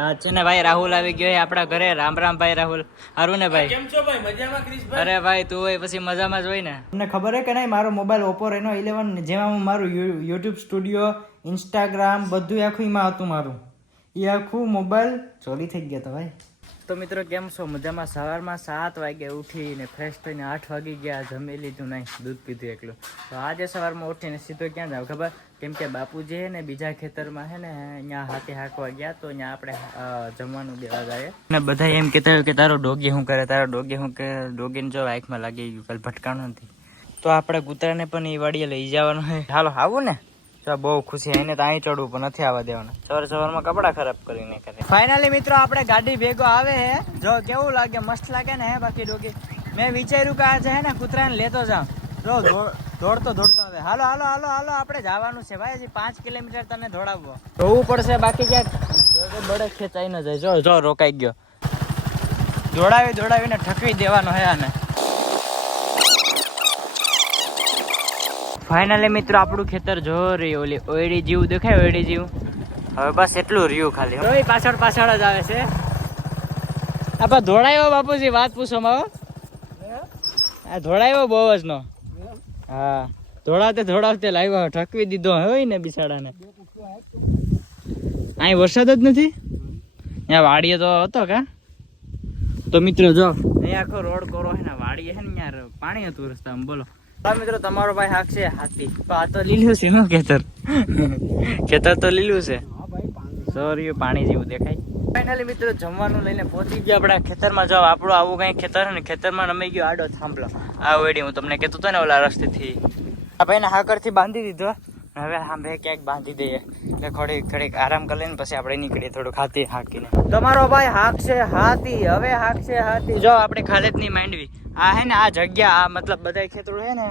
હા છે ને ભાઈ રાહુલ આવી ગયો આપણા ઘરે. રામ રામ ભાઈ રાહુલ. હારું ને ભાઈ? કેમ છો ભાઈ? મજામાં ક્રિશભાઈ અરે ભાઈ તું હોય પછી મજામાં જ હોય ને. તમને ખબર હે કે નહીં મારો મોબાઈલ ઓપો રેનો ઇલેવન જેમાં હું મારું યુ- યુટ્યુબ સ્ટુડિયો ઇન્સ્ટાગ્રામ બધું આખું એમાં હતું મારું. એ આખું મોબાઈલ ચોરી થઈ ગયા તો ભાઈ. તો મિત્રો કેમ છો? મજામાં? સવારમાં સાત વાગે ઉઠીને ફ્રેશ થઈને આઠ વાગી ગયા જમી લીધું નહીં દૂધ પીધું એકલું. તો આજે સવારમાં ઉઠીને સીધો ક્યાં જાવ? ખબર? કેમ કે બાપુજી હે ને બીજા ખેતરમાં હે ને અહીંયા હાથે હાંકવા ગયા તો અહીંયા આપણે જમવાનું દેવા જાય ને બધા એમ કહેતા હોય કે તારો ડોગી શું કરે? તારો ડોગી શું કરે ડોગીને જો આંખમાં લાગી ગયું, કાલ ભટકાણું નથી. તો આપણે કૂતરાને પણ એ વાડીએ લઈ જવાનું હોય હાલો, આવું ને? તો બહુ ખુશી, એને તો અહીં ચડવું, પણ નથી આવવા દેવાનું. સવારે સવારમાં કપડા ખરાબ કરીને કરે. ફાઇનલી મિત્રો, આપણે ગાડી ભેગો આવે હે. જો કેવું લાગે? મસ્ત લાગે ને હે બાકી ડોગી? મેં વિચાર્યું કે આજે હે ને કૂતરાને લેતો જાઉં. જો દોડતો દોડતો આવે. હાલો હાલો હાલો હાલો આપણે જવાનું છે ભાઈ. હજી પાંચ કિલોમીટર તને દોડાવવો. જોવું પડશે બાકી ક્યાંક બળદ ખેંચાઈ ન જાય. જો જો રોકાઈ ગયો. દોડાવી દોડાવીને ઠકવી દેવાનો હે આને. ફાઇનલી મિત્રો આપણું ખેતર જો રહ્યું. ઓલી ઓયડી જીવ દેખાય ઓયડી જીવ? હવે બસ એટલું રહ્યું ખાલી હવે પાછળ પાછળ જ આવે છે. આપણે ધોળાયો બાપુજી વાત પૂછો મારો. આ ધોળાયો બહુ જ નો. હા. ધોળાતે ધોળાવતે લાવ્યો ઠકવી દીધો હોય ને બિસાડાને. અહીં વરસાદ જ નથી? અહીંયા વાડીએ તો હતો કા? તો મિત્રો જો, અહીંયા આખો રોડ કોરો હે ને, વાડીએ હે ને યાર પાણી હતું રસ્તામાં, બોલો. હા મિત્રો તમારો ભાઈ હાક છે હાથી. પણ આ તો લીલું છે નો ખેતર. ખેતર તો લીલું છે. સોરી, પાણી જેવું દેખાય. ફાઇનલી મિત્રો જમવાનું લઈને પહોંચી ગયા આપણા ખેતરમાં. જાવ આપણું આવું કઈ ખેતર ને, ખેતરમાં રમી ગયો આડો થાંભલો. આ વેડી હું તમને કહેતો હતો ને ઓલા રસ્તેથી. આ ભાઈને હાકરથી બાંધી દીધો. હવે સાંભળે ક્યાંક બાંધી દઈએ. એટલે થોડીક થોડીક આરામ કરી લઈને પછી આપણે નીકળીએ થોડુંક હાથી હાકીને. તમારો ભાઈ હાક છે હાથી, હવે હાક છે હાથી. જો, આપણે ખાલેદની માંડવી. આ હે ને, આ જગ્યા, આ મતલબ બધા ખેતરો છે ને,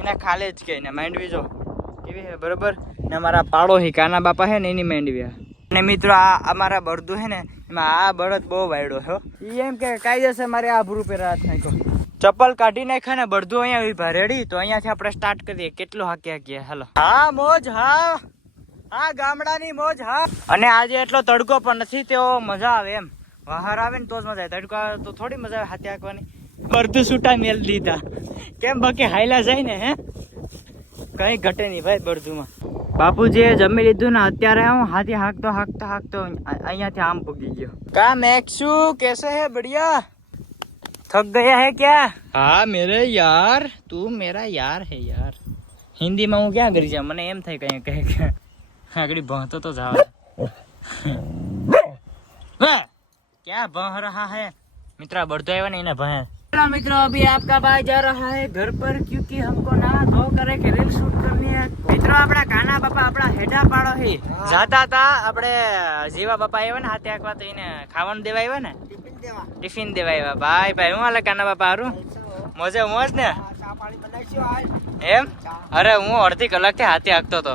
એના ખાલે જ કે ને. માંડવી જો, કેવી છે બરોબર? ને અમારા પાડોશી કાના બાપા છે ને, એની માંડવી અને મિત્રો, આ અમારા બળદું છે ને, એમાં આ બળદ બહુ વાયડો હો એમ કે, કાયદેસર મારે આ ભૂરું પેરા હાથ નાખ્યો ચપ્પલ કાઢી નાખે ને બધું અહીંયા ઊભા રેડી તો અહીંયાથી આપણે સ્ટાર્ટ કરીએ. કેટલું હાકી હાકીએ. હાલો. હા મોજ હા. હા ગામડાની મોજ હા. અને આજે એટલો તડકો પણ નથી તેવો મજા આવે એમ. બહાર આવે ને તો જ મજા આવે. તડકો આવે તો થોડી મજા આવે હાથી હાંકવાની. બળદું છૂટા મેલ દીધા. કેમ બાકી હાયલા જાય ને હે? કઈ ઘટે નહીં ભાઈ બળદુમાં બાપુજીએ જમી લીધું ને અત્યારે હું હાથી હાંકતો હાંકતો હાંકતો અહીંયાથી આમ પૂગી ગયો. કા મેક્સુ કેસે હે બઢિયા? थक गया है क्या हाँ मेरे यार તું મેરા યાર હે યાર હિન્દીમાં હું ક્યાં કરી જાઉં મને એમ થાય કઈ કહે કે આગળ ભણતો તો જાવ ક્યાં ભણ રહા હે મિત્ર બળતો આવ્યો ને એને ભણે हेलो मित्रों अभी आपका भाई जा रहा है घर पर क्योंकि हमको नहा धो करे के रील शूट करनी है મિત્રો આપણા કાના બાપા આપણા હેડા પાડો હે જાતા હતા આપણે જીવા બાપા આવ્યા ને હાથે આખવા તો એને ખાવાનું દેવા આવ્યા ને ટિફિન દેવા આવ્યા ભાઈ ભાઈ હું હાલે કાના બાપા હારું? મોજે મોજ. ને? એમ? અરે હું અડધી કલાકથી હાથે હાંકતો હતો.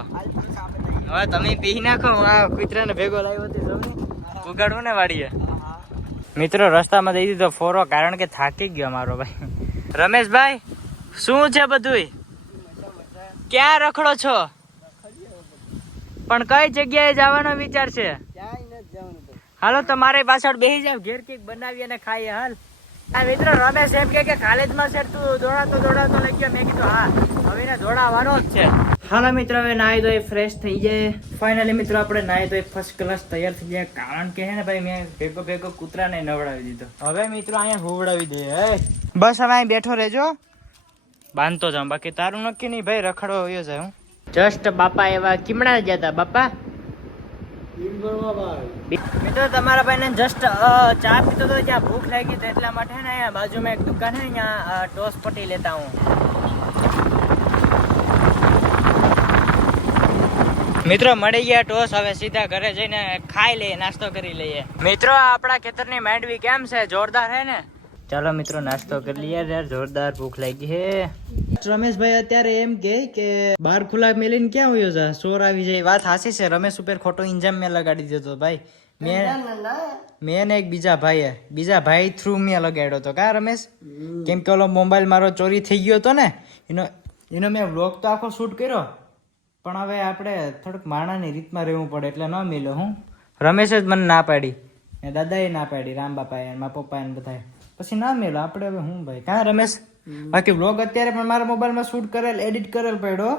હવે તમે પી નાખો હું આ કૂતરાને ભેગો લાવ્યો હતો ઉગાડવું ને વાડીએ. મિત્રો રસ્તામાં દઈ દીધો ફોરો કારણ કે થાકી ગયો મારો ભાઈ. રમેશભાઈ શું છે બધુંય? ક્યાં રખડો છો? પણ કઈ જગ્યાએ જવાનો વિચાર છે? હાલો તમારે પાછળ બેસી જાવ ઘેર કેક બનાવી અને ખાઈએ હાલ. આ મિત્ર રમેશ એમ કે કે કોલેજમાં છે તું દોડાતો દોડાતો લઈ ગયો. મેં કીધું હા હવે એને દોડાવવાનો જ છે. હાલો મિત્ર હવે નાહી ધોઈ ફ્રેશ થઈ જાય ફાઇનલી મિત્રો આપણે નાહી દોય ફર્સ્ટ ક્લાસ તૈયાર થઈ જાય કારણ કે હે ને ભાઈ મેં ભેગો ભેગો કૂતરાને નવડાવી દીધો. હવે મિત્રો અહીંયા હોવડાવી દે હે. બસ હવે અહીં બેઠો રહેજો. બાંધતો જાઉં. બાકી તારું નક્કી નહીં ભાઈ રખડો હોયો જાય હું. જસ્ટ બાપા એવા કિમણા ગયા હતા બાપા. મિત્રો, તમારા ભાઈને જસ્ટ ચા પીતો તો ત્યાં ભૂખ લાગી તો એટલા માટે ને અહીંયા બાજુમાં એક દુકાન છે, અહીંયા ટોસ પટી લેતા હું. મિત્રો, મળી ગયા ટોસ હવે સીધા ઘરે જઈને ખાઈ લઈએ, નાસ્તો કરી લઈએ. મિત્રો, આપણા ખેતરની માંડવી કેમ છે? જોરદાર હે ને? ચાલો મિત્રો, નાસ્તો કરી લઈએ યાર, જોરદાર ભૂખ લાગી હે રમેશભાઈ અત્યારે એમ કે કે બાર ખુલા મેલીને ક્યાં હોયો છે? ચોર આવી જાય. વાત હાસી છે. રમેશ ઉપર ખોટો ઇન્જામ મેં લગાડી દીધો ભાઈ. મેં મેં ને એક બીજા ભાઈએ બીજા ભાઈ થ્રુ મેં લગાડ્યો હતો. કા રમેશ? કેમ કે ઓલો મોબાઈલ મારો ચોરી થઈ ગયો હતો ને એનો એનો મેં વ્લોગ તો આખો શૂટ કર્યો. પણ હવે આપણે થોડુંક માણાની રીતમાં રહેવું પડે એટલે ન મિલ્યો હું. રમેશે જ મને ના પાડી. એ દાદાએ ના પાડી રામ બાપાએ અને મારા પપ્પાએ બધા પછી ના મેલો આપણે હવે હું ભાઈ? કાં રમેશ? બાકી વ્લોગ અત્યારે પણ મારા મોબાઈલમાં શૂટ કરેલ એડિટ કરેલ પડ્યો.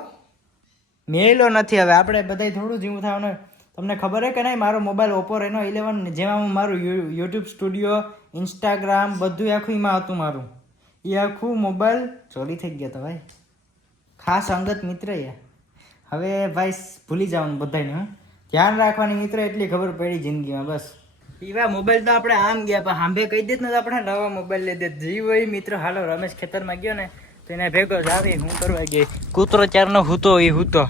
મેલો નથી હવે. આપણે બધાય થોડું જીવું થવાનું તમને ખબર હે કે નહીં, મારો મોબાઈલ ઓપો રેનો ઇલેવન જેમાં હું મારું યુટ્યુબ સ્ટુડિયો ઇન્સ્ટાગ્રામ બધું આખું એમાં હતું મારું. એ આખું મોબાઈલ ચોરી થઈ ગયો તો ભાઈ. ખાસ અંગત મિત્ર એ. હવે ભાઈ ભૂલી જવાનું બધાને હું. ધ્યાન રાખવાની મિત્ર એટલી ખબર પડી જિંદગીમાં, બસ. એવા મોબાઈલ તો આપણે આમ ગયા પણ હાંભે કહી દેત ને તો આપણે નવા મોબાઈલ લઈ દે જીવ હોય મિત્ર. હાલો રમેશ ખેતરમાં ગયો ને તો એને ભેગો જ આવી હું કરવા ગઈ કૂતરો ચારનો હૂતો એ હૂતો.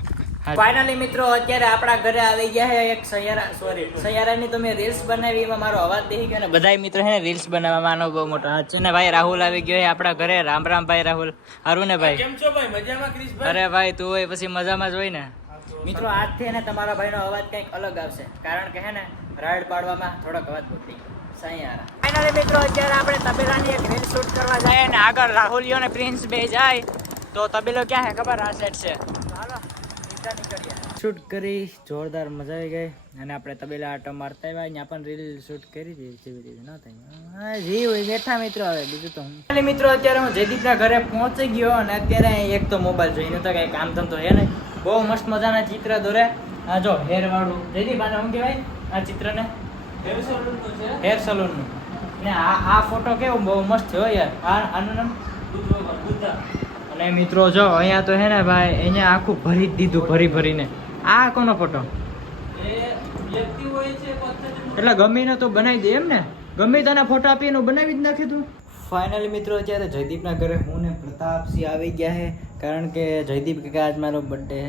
ફાઇનલી મિત્રો અત્યારે આપણા ઘરે આવી ગયા છે એક સૈયારા સોરી સૈયારાની તો મેં રીલ્સ બનાવી એમાં મારો અવાજ દેખી ગયો ને. બધાય મિત્રો છે ને રીલ્સ બનાવવામાં આનો બહુ મોટો હાથ છે ને ભાઈ રાહુલ આવી ગયો છે આપણા ઘરે. રામ રામ ભાઈ રાહુલ. હારું ને ભાઈ? કેમ છો ભાઈ? મજામાં ક્રિશભાઈ? અરે ભાઈ તું હોય પછી મજામાં જ હોય ને. મિત્રો આજથી ને તમારા ભાઈનો અવાજ કંઈક અલગ આવશે. કારણ કે હે ને રાઈડ પાડવામાં થોડોક અવાજ બદલી ફાઇનલી મિત્રો અત્યારે આપણે તબેલાની એક રીલ શૂટ કરવા જાય ને આગળ રાહુલિયો અને પ્રિન્સ બે જાય. તો તબેલો ક્યાં હે? ખબર? આ સેટ છે. હાલો નીકળીએ. શૂટ કરી જોરદાર મજા આવી ગઈ. અને આપણે તબેલા આટો મારતા આવ્યા. ત્યાં પણ રીલ શૂટ કરી હતી જેવી રીતે ન થઈ. જી હોય બેઠા મિત્રો હવે. બીજું તો હું. મિત્રો અત્યારે હું જયદીપના ઘરે પહોંચી ગયો અને અત્યારે એક તો મોબાઈલ જોઈને તો કઈ કામ ધંધો હે નહીં. બહુ મસ્ત મજાના ચિત્ર દોરે. આ જો હેર વાળું. જયદીપ આને શું કહેવાય? આ ચિત્રને? હેર સલૂનનું છે. હેર સલૂનનું ને. આ આ ફોટો કેવો? બહુ મસ્ત થયો યાર. આ આનું નામ? બુદ્ધા અને મિત્રો જો અહીંયા તો હે ને ભાઈ અહીંયા આખું ભરી જ દીધું ભરી ભરીને. આ કોનો ફોટો એ છે પથ્થરની એટલે ગમીને તો બનાવી દે એમ ને? ગમે તને ફોટો આપીને બનાવી જ નાખી તું? ફાઇનલી મિત્રો અત્યારે જયદીપના ઘરે હું ને પ્રતાપસિંહ આવી ગયા છે કારણ કે જયદીપ કે આજ મારો બર્થડે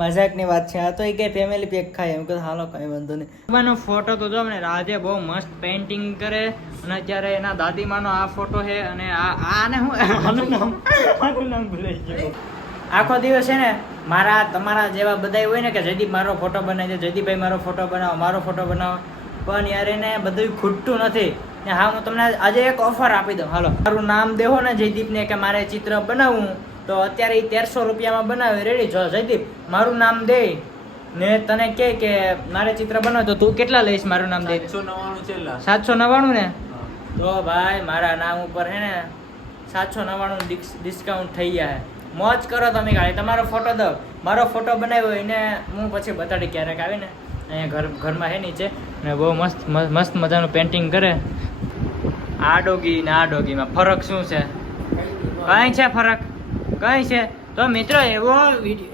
મજાકની વાત છે. આ તો એ કે ફેમિલી પેક ખાય. એમ કે હાલો કઈ વાંધો નહીં. બાબાનો ફોટો તો જો ને રાજે બહુ મસ્ત પેઇન્ટિંગ કરે. અને અત્યારે એના દાદીમાનો આ ફોટો છે અને આ આને હું આનું નામ આનું નામ ભૂલાઈ ગયું. આખો દિવસ છે ને મારા તમારા જેવા બધા હોય ને કે જયદીપ મારો ફોટો બનાવી દે જયદીપભાઈ મારો ફોટો બનાવો મારો ફોટો બનાવો. પણ યાર એને બધું ખૂટતું નથી. ને હા હું તમને આજે એક ઓફર આપી દઉં. હાલો. મારું નામ દેવો ને જયદીપને કે મારે ચિત્ર બનાવવું. તો અત્યારે એ તેરસો રૂપિયામાં બનાવે. રેડી જો જયદીપ મારું નામ દે. ને તને કે કે મારે ચિત્ર બનાવે તો તું કેટલા લઈશ મારું નામ દે? સાતસો નવ્વાણું ને? તો ભાઈ મારા નામ ઉપર હે ને સાતસો નવ્વાણું ડિસ્કાઉન્ટ થઈ જાય મોજ કરો તમે ખાલી. તમારો ફોટો દો. મારો ફોટો બનાવ્યો એને હું પછી બતાડી ક્યારેક આવીને અહીંયા ઘર ઘરમાં હે નીચે. ને બહુ મસ્ત મસ્ત મજાનું પેન્ટિંગ કરે. આ ડોગી ને આ ડોગીમાં ફરક શું છે? કઈ છે ફરક? કઈ છે? તો મિત્રો એવો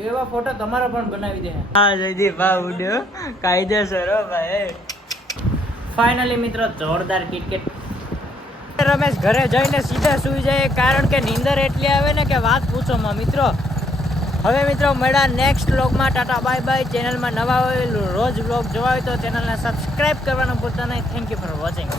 એવા ફોટો તમારો પણ બનાવી દે. હા જયદીપ હા ઉડ્યો. કાયદેસર ભાઈ. ફાઇનલી મિત્રો જોરદાર ક્રિકેટ રમેશ ઘરે જઈને સીધા સુઈ જાય કારણ કે નીંદર એટલી આવે ને કે વાત પૂછો માં મિત્રો. હવે મિત્રો મળ્યા નેક્સ્ટ વ્લોગમાં ટાટા બાય બાય ચેનલમાં નવા હોય રોજ વ્લોગ જોવા હોય તો ચેનલને સબસ્ક્રાઈબ કરવાનું ભૂલતા નહીં. Thank you for watching